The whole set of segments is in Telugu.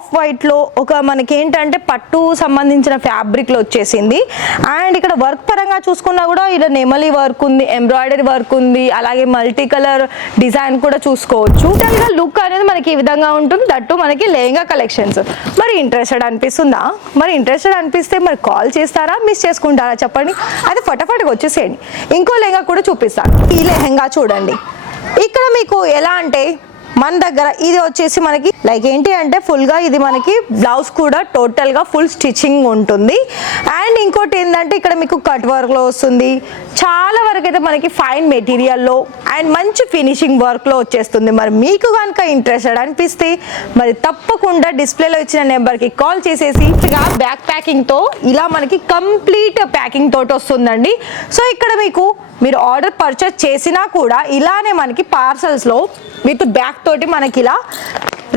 ఆఫ్ వైట్లో ఒక మనకి ఏంటంటే పట్టు సంబంధించిన ఫ్యాబ్రిక్లో వచ్చేసింది. అండ్ ఇక్కడ వర్క్ పరంగా చూసుకున్నా కూడా ఇలా నెమలి వర్క్ ఉంది, ఎంబ్రాయిడరీ వర్క్ ఉంది, అలాగే మల్టీ కలర్ డిజైన్ కూడా చూసుకోవచ్చు. టోటల్గా లుక్ అనేది మనకి ఈ విధంగా ఉంటుంది. దట్టు మనకి లెహంగా కలెక్షన్స్. మరి ఇంట్రెస్టెడ్ అనిపిస్తుందా? మరి ఇంట్రెస్టెడ్ అనిపిస్తే మరి కాల్ చేస్తారా, మిస్ చేసుకుంటారా చెప్పండి? అది ఫటాఫట్గా వచ్చేసేయండి. ఇంకో లెహంగా కూడా చూపిస్తాను. ఈ లెహంగా చూడండి. ఇక్కడ మీకు ఎలా అంటే మన దగ్గర ఇది వచ్చేసి మనకి లైక్ ఏంటి అంటే ఫుల్గా ఇది మనకి బ్లౌజ్ కూడా టోటల్గా ఫుల్ స్టిచ్చింగ్ ఉంటుంది. అండ్ ఇంకోటి ఏంటంటే ఇక్కడ మీకు కట్ వర్క్లో వస్తుంది. చాలా వరకు అయితే మనకి ఫైన్ మెటీరియల్లో అండ్ మంచి ఫినిషింగ్ వర్క్లో వచ్చేస్తుంది. మరి మీకు కనుక ఇంట్రెస్టెడ్ అనిపిస్తే మరి తప్పకుండా డిస్ప్లేలో ఇచ్చిన నెంబర్కి కాల్ చేసేసి బ్యాక్ ప్యాకింగ్తో ఇలా మనకి కంప్లీట్ ప్యాకింగ్ తోటి వస్తుందండి. సో ఇక్కడ మీరు ఆర్డర్ పర్చేస్ చేసినా కూడా ఇలానే మనకి పార్సల్స్లో విత్ బ్యాగ్ తోటి మనకి ఇలా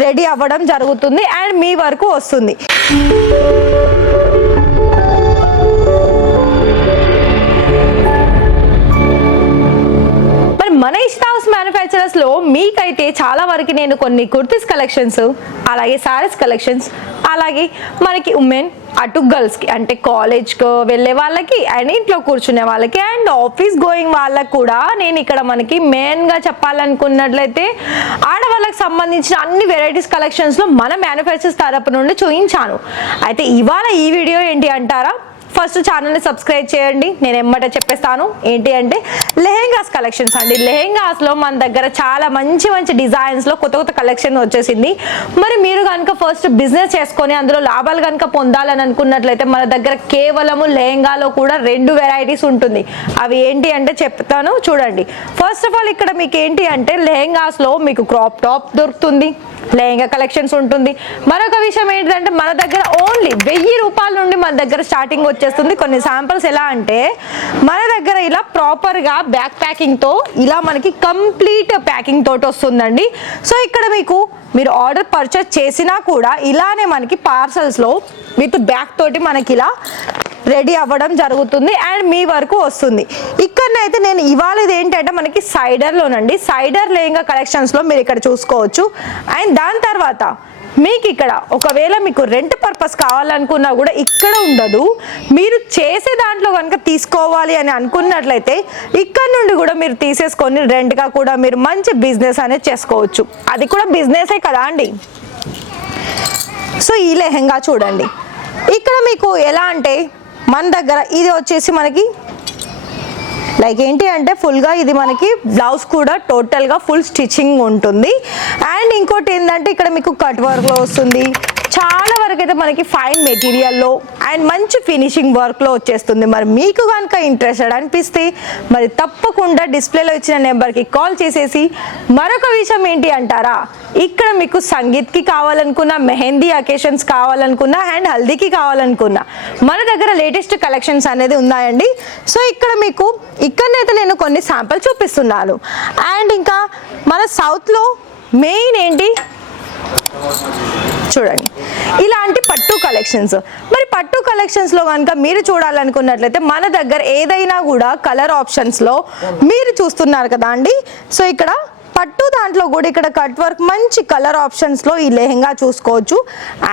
రెడీ అవ్వడం జరుగుతుంది అండ్ మీ వరకు వస్తుంది. మరి మన ఇష్టా హౌస్ మ్యానుఫ్యాక్చరర్స్ లో మీకైతే చాలా వరకు నేను కొన్ని కుర్తీస్ కలెక్షన్స్, అలాగే సారీస్ కలెక్షన్స్, అలాగే మనకి ఉమెన్ అటు గర్ల్స్కి అంటే కాలేజ్కి వెళ్ళే వాళ్ళకి అండ్ ఇంట్లో కూర్చునే వాళ్ళకి అండ్ ఆఫీస్ గోయింగ్ వాళ్ళకి కూడా నేను ఇక్కడ మనకి మెయిన్గా చెప్పాలనుకున్నట్లయితే ఆడవాళ్ళకి సంబంధించిన అన్ని వెరైటీస్ కలెక్షన్స్లో మన మ్యానుఫ్యాక్చర్స్ తరపు నుండి చూపించాను. అయితే ఇవాళ ఈ వీడియో ఏంటి అంటారా? ఫస్ట్ ఛానల్ని సబ్స్క్రైబ్ చేయండి. నేను ఎమ్మట చెప్పేస్తాను. ఏంటి అంటే లెహెంగాస్ కలెక్షన్స్ అండి. లెహెంగాస్లో మన దగ్గర చాలా మంచి మంచి డిజైన్స్లో కొత్త కొత్త కలెక్షన్ వచ్చేసింది. మరి మీరు కనుక ఫస్ట్ బిజినెస్ చేసుకొని అందులో లాభాలు కనుక పొందాలని అనుకున్నట్లయితే మన దగ్గర కేవలము లెహెంగాలో కూడా 2 వెరైటీస్ ఉంటుంది. అవి ఏంటి అంటే చెప్తాను చూడండి. ఫస్ట్ ఆఫ్ ఆల్ ఇక్కడ మీకు ఏంటి అంటే లెహెంగాస్లో మీకు క్రాప్ టాప్ దొరుకుతుంది, లెహంగా కలెక్షన్స్ ఉంటుంది. మరొక విషయం ఏంటంటే మన దగ్గర ఓన్లీ 1000 రూపాయల నుండి మన దగ్గర స్టార్టింగ్ వచ్చేస్తుంది. కొన్ని శాంపిల్స్ ఎలా అంటే మన దగ్గర ఇలా ప్రాపర్గా బ్యాక్ ప్యాకింగ్తో ఇలా మనకి కంప్లీట్ ప్యాకింగ్ తోటి వస్తుందండి. సో ఇక్కడ మీరు ఆర్డర్ పర్చేస్ చేసినా కూడా ఇలానే మనకి పార్సల్స్లో విత్ బ్యాగ్ తోటి మనకి ఇలా రెడీ అవ్వడం జరుగుతుంది అండ్ మీ వరకు వస్తుంది. ఇక్కడనైతే నేను ఇవాళ ఇది ఏంటంటే మనకి సైడర్లోనండి, సైడర్ లెహంగా కలెక్షన్స్లో మీరు ఇక్కడ చూసుకోవచ్చు. అండ్ దాని తర్వాత మీకు ఇక్కడ ఒకవేళ మీకు రెంట్ పర్పస్ కావాలనుకున్నా కూడా ఇక్కడ ఉండదు. మీరు చేసే దాంట్లో కనుక తీసుకోవాలి అని అనుకున్నట్లయితే ఇక్కడ నుండి కూడా మీరు తీసేసుకొని రెంట్గా కూడా మీరు మంచి బిజినెస్ అనేది చేసుకోవచ్చు. అది కూడా బిజినెసే కదా అండి. సో ఈ లెహంగా చూడండి. ఇక్కడ మీకు ఎలా అంటే మన దగ్గర ఇది వచ్చేసి మనకి లైక్ ఏంటి అంటే ఫుల్గా ఇది మనకి బ్లౌజ్ కూడా టోటల్గా ఫుల్ స్టిచ్చింగ్ ఉంటుంది. అండ్ ఇంకోటి ఏంటంటే ఇక్కడ మీకు కట్ వర్క్లో వస్తుంది. చాలా వరకు అయితే మనకి ఫైన్ మెటీరియల్లో అండ్ మంచి ఫినిషింగ్ వర్క్లో వచ్చేస్తుంది. మరి మీకు కనుక ఇంట్రెస్టెడ్ అనిపిస్తే మరి తప్పకుండా డిస్ప్లేలో ఇచ్చిన నెంబర్కి కాల్ చేసేసి మరొక విషయం ఏంటి అంటారా? ఇక్కడ మీకు సంగీత్కి కావాలనుకున్నా, మెహందీ అకేషన్స్ కావాలనుకున్నా అండ్ హల్దీకి కావాలనుకున్నా మన దగ్గర లేటెస్ట్ కలెక్షన్స్ అనేది ఉన్నాయండి. సో ఇక్కడనైతే నేను కొన్ని శాంపుల్ చూపిస్తున్నాను. అండ్ ఇంకా మన సౌత్లో మెయిన్ ఏంటి చూడండి ఇలాంటి పట్టు కలెక్షన్స్. మరి పట్టు కలెక్షన్స్లో కనుక మీరు చూడాలనుకున్నట్లయితే మన దగ్గర ఏదైనా కూడా కలర్ ఆప్షన్స్లో మీరు చూస్తున్నారు కదా అండి. సో ఇక్కడ పట్టు దాంట్లో కూడా ఇక్కడ కట్ వర్క్ మంచి కలర్ ఆప్షన్స్లో ఈ లెహంగా చూసుకోవచ్చు.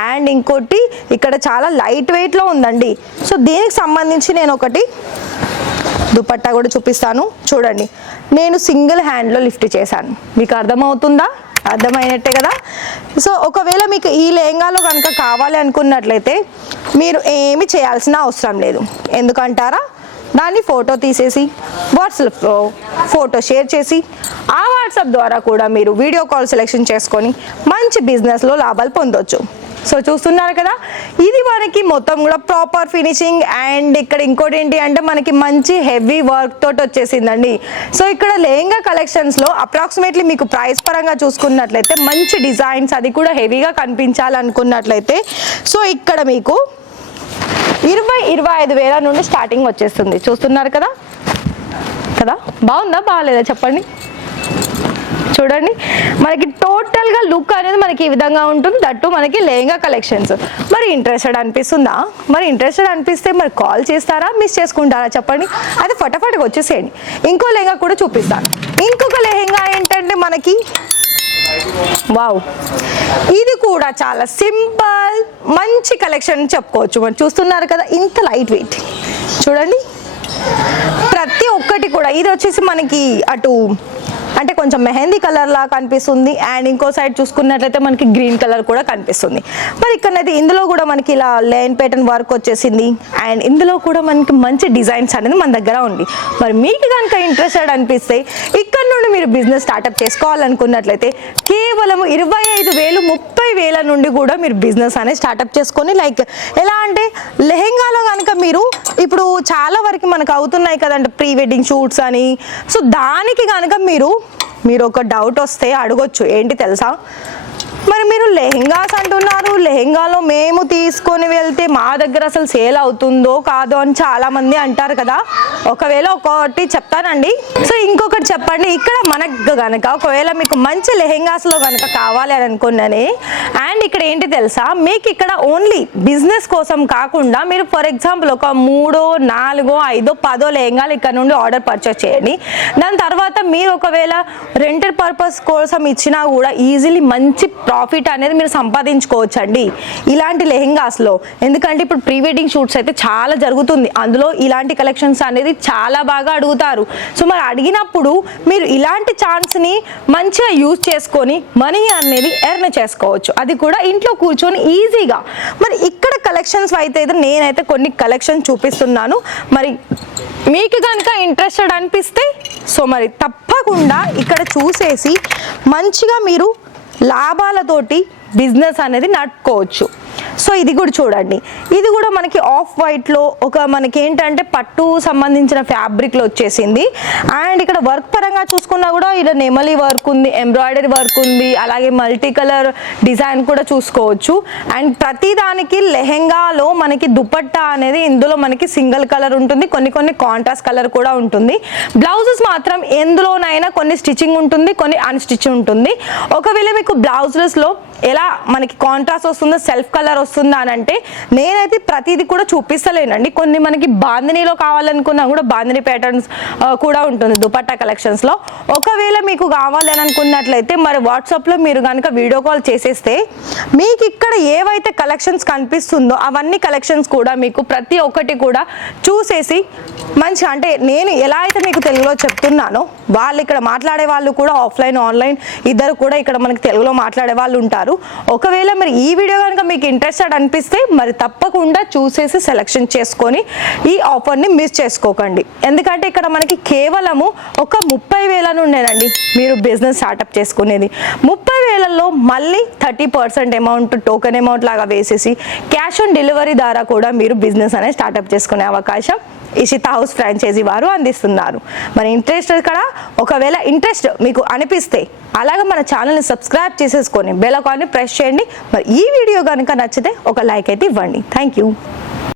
అండ్ ఇంకోటి ఇక్కడ చాలా లైట్ వెయిట్లో ఉందండి. సో దీనికి సంబంధించి నేను ఒకటి దుపట్టా కూడా చూపిస్తాను చూడండి. నేను సింగిల్ హ్యాండ్లో లిఫ్ట్ చేశాను. మీకు అర్థమవుతుందా? అర్థమైనట్టే కదా. సో ఒకవేళ మీకు ఈ లెహంగాలో కనుక కావాలి అనుకున్నట్లయితే మీరు ఏమి చేయాల్సిన అవసరం లేదు. ఎందుకంటారా? దాన్ని ఫోటో తీసేసి వాట్సాప్లో ఫోటో షేర్ చేసి ఆ వాట్సాప్ ద్వారా కూడా మీరు వీడియో కాల్ సెలెక్షన్ చేసుకొని మంచి బిజినెస్లో లాభాలు పొందొచ్చు. సో చూస్తున్నారు కదా, ఇది మనకి మొత్తం కూడా ప్రాపర్ ఫినిషింగ్. అండ్ ఇక్కడ ఇంకోటి ఏంటి అంటే మనకి మంచి హెవీ వర్క్ తోటి వచ్చేసిందండి. సో ఇక్కడ లెహంగా కలెక్షన్స్లో అప్రాక్సిమేట్లీ మీకు ప్రైస్ పరంగా చూసుకున్నట్లయితే మంచి డిజైన్స్, అది కూడా హెవీగా కనిపించాలనుకున్నట్లయితే సో ఇక్కడ మీకు 20-25 వేల నుండి స్టార్టింగ్ వచ్చేస్తుంది. చూస్తున్నారు కదా. బాగుందా బాగాలేదా చెప్పండి? చూడండి మనకి టోటల్గా లుక్ అనేది మనకి ఈ విధంగా ఉంటుంది. దట్టు మనకి లెహంగా కలెక్షన్స్. మరి ఇంట్రెస్టెడ్ అనిపిస్తుందా? మరి ఇంట్రెస్టెడ్ అనిపిస్తే మరి కాల్ చేస్తారా, మిస్ చేసుకుంటారా చెప్పండి? అది ఫటాఫట్గా వచ్చేసేయండి. ఇంకో లెహంగా కూడా చూపిస్తాను. ఇంకొక లెహంగా ఏంటంటే మనకి వావ్, ఇది కూడా చాలా సింపుల్ మంచి కలెక్షన్ చెప్పుకోవచ్చు. మనం చూస్తున్నారు కదా, ఇంత లైట్ వెయిట్ చూడండి. ప్రతి ఒక్కటి కూడా ఇది వచ్చేసి మనకి అటు అంటే కొంచెం మెహందీ కలర్ లా కనిపిస్తుంది, అండ్ ఇంకో సైడ్ చూసుకున్నట్లయితే మనకి గ్రీన్ కలర్ కూడా కనిపిస్తుంది. మరి ఇక్కడైతే ఇందులో కూడా మనకి ఇలా లైన్ ప్యాటర్న్ వర్క్ వచ్చేసింది, అండ్ ఇందులో కూడా మనకి మంచి డిజైన్స్ అనేది మన దగ్గర ఉంది. మరి మీకు కనుక ఇంట్రెస్టెడ్ అనిపిస్తే ఇక్కడ నుండి మీరు బిజినెస్ స్టార్ట్అప్ చేసుకోవాలనుకున్నట్లయితే కేవలం 25,000 30,000 నుండి కూడా మీరు బిజినెస్ అనేది స్టార్ట్అప్ చేసుకొని, లైక్ ఎలా అంటే లెహెంగాలో కనుక మీరు ఇప్పుడు చాలా వరకు మనకు అవుతున్నాయి కదంటే ప్రీ వెడ్డింగ్ షూట్స్ అని, సో దానికి కనుక మీరు ఒక డౌట్ వస్తే అడగొచ్చు. ఏంటి తెలుసా, మరి మీరు లెహెంగాస్ అంటున్నారు, లెహెంగాలో మేము తీసుకొని వెళ్తే మా దగ్గర అసలు సేల్ అవుతుందో కాదో అని చాలా మంది అంటారు కదా. ఒకవేళ ఒకటి చెప్తానండి. సో ఇంకొకటి చెప్పండి, ఇక్కడ మనకు కనుక ఒకవేళ మీకు మంచి లెహెంగాస్లో కనుక కావాలి అని అనుకున్నానే, అండ్ ఇక్కడ ఏంటి తెలుసా, మీకు ఇక్కడ ఓన్లీ బిజినెస్ కోసం కాకుండా మీరు ఫర్ ఎగ్జాంపుల్ ఒక 3, 4, 5, 10 లెహెంగాలు ఇక్కడ నుండి ఆర్డర్ పర్చేస్ చేయండి. దాని తర్వాత మీరు ఒకవేళ రెంటెడ్ పర్పస్ కోసం ఇచ్చినా కూడా ఈజీలీ మంచి ప్రాఫిట్ అనేది మీరు సంపాదించుకోవచ్చు అండి ఇలాంటి లెహెంగాస్లో. ఎందుకంటే ఇప్పుడు ప్రీ వెడ్డింగ్ షూట్స్ అయితే చాలా జరుగుతుంది, అందులో ఇలాంటి కలెక్షన్స్ అనేది చాలా బాగా అడుగుతారు. సో మరి అడిగినప్పుడు మీరు ఇలాంటి ఛాన్స్ని మంచిగా యూజ్ చేసుకొని మనీ అనేది ఎర్న్ చేసుకోవచ్చు, అది కూడా ఇంట్లో కూర్చొని ఈజీగా. మరి ఇక్కడ కలెక్షన్స్ అయితే నేనైతే కొన్ని కలెక్షన్ చూపిస్తున్నాను. మరి మీకు కనుక ఇంట్రెస్టెడ్ అనిపిస్తే సో మరి తప్పకుండా ఇక్కడ చూసేసి మంచిగా మీరు లాభాలతోటి బిజినెస్ అనేది నడుపుకోవచ్చు. సో ఇది కూడా చూడండి, ఇది కూడా మనకి ఆఫ్ వైట్లో ఒక మనకి ఏంటంటే పట్టు సంబంధించిన ఫ్యాబ్రిక్లో వచ్చేసింది. అండ్ ఇక్కడ వర్క్ పరంగా చూసుకున్నా కూడా ఇక్కడ నెమలి వర్క్ ఉంది, ఎంబ్రాయిడరీ వర్క్ ఉంది, అలాగే మల్టీ కలర్ డిజైన్ కూడా చూసుకోవచ్చు. అండ్ ప్రతి దానికి లెహెంగాలో మనకి దుపట్టా అనేది ఇందులో మనకి సింగిల్ కలర్ ఉంటుంది, కొన్ని కాంట్రాస్ట్ కలర్ కూడా ఉంటుంది. బ్లౌజెస్ మాత్రం ఎందులోనైనా కొన్ని స్టిచ్చింగ్ ఉంటుంది, కొన్ని అన్స్టిచ్ ఉంటుంది. ఒకవేళ మీకు బ్లౌజెస్లో ఎలా మనకి కాంట్రాస్ట్ వస్తుందో సెల్ఫ్ కలర్ వస్తుందా అని అంటే నేనైతే ప్రతిదీ కూడా చూపిస్తలేనండి. కొన్ని మనకి బాందినీలో కావాలనుకున్నా కూడా బాందినీ ప్యాటర్న్స్ కూడా ఉంటుంది దుపట్టా కలెక్షన్స్లో. ఒకవేళ మీకు కావాలి అని అనుకున్నట్లయితే మరి వాట్సాప్లో మీరు కనుక వీడియో కాల్ చేసేస్తే మీకు ఇక్కడ ఏవైతే కలెక్షన్స్ కనిపిస్తుందో అవన్నీ కలెక్షన్స్ కూడా మీకు ప్రతి ఒక్కటి కూడా చూసేసి మంచి అంటే నేను ఎలా అయితే మీకు తెలుగులో చెప్తున్నానో వాళ్ళు ఇక్కడ మాట్లాడే వాళ్ళు కూడా ఆఫ్లైన్ ఆన్లైన్ ఇద్దరు కూడా ఇక్కడ మనకి తెలుగులో మాట్లాడే వాళ్ళు ఉంటారు. ఒకవేళ మరి ఈ వీడియో కనుక మీకు ఇంట్రెస్టెడ్ అనిపిస్తే మరి తప్పకుండా చూసేసి సెలెక్షన్ చేసుకొని ఈ ఆఫర్ని మిస్ చేసుకోకండి. ఎందుకంటే ఇక్కడ మనకి కేవలము ఒక 30,000 నుండేనండి మీరు బిజినెస్ స్టార్ట్అప్ చేసుకునేది. 30,000లో మళ్ళీ 30% అమౌంట్ టోకెన్ అమౌంట్ లాగా వేసేసి క్యాష్ ఆన్ డెలివరీ ద్వారా కూడా మీరు బిజినెస్ అనేది స్టార్ట్అప్ చేసుకునే అవకాశం ఇషిత హౌస్ ఫ్రాంచైజీ వారు అందిస్తున్నారు. మరి ఇంట్రెస్ట్ ఇక్కడ ఒకవేళ ఇంట్రెస్ట్ మీకు అనిపిస్తే అలాగే మన ఛానల్ని సబ్స్క్రైబ్ చేసేసుకొని బెల్ ఐకాన్ని ప్రెస్ చేయండి. మరి ఈ వీడియో కనుక నచ్చితే ఒక లైక్ అయితే ఇవ్వండి. Thank you.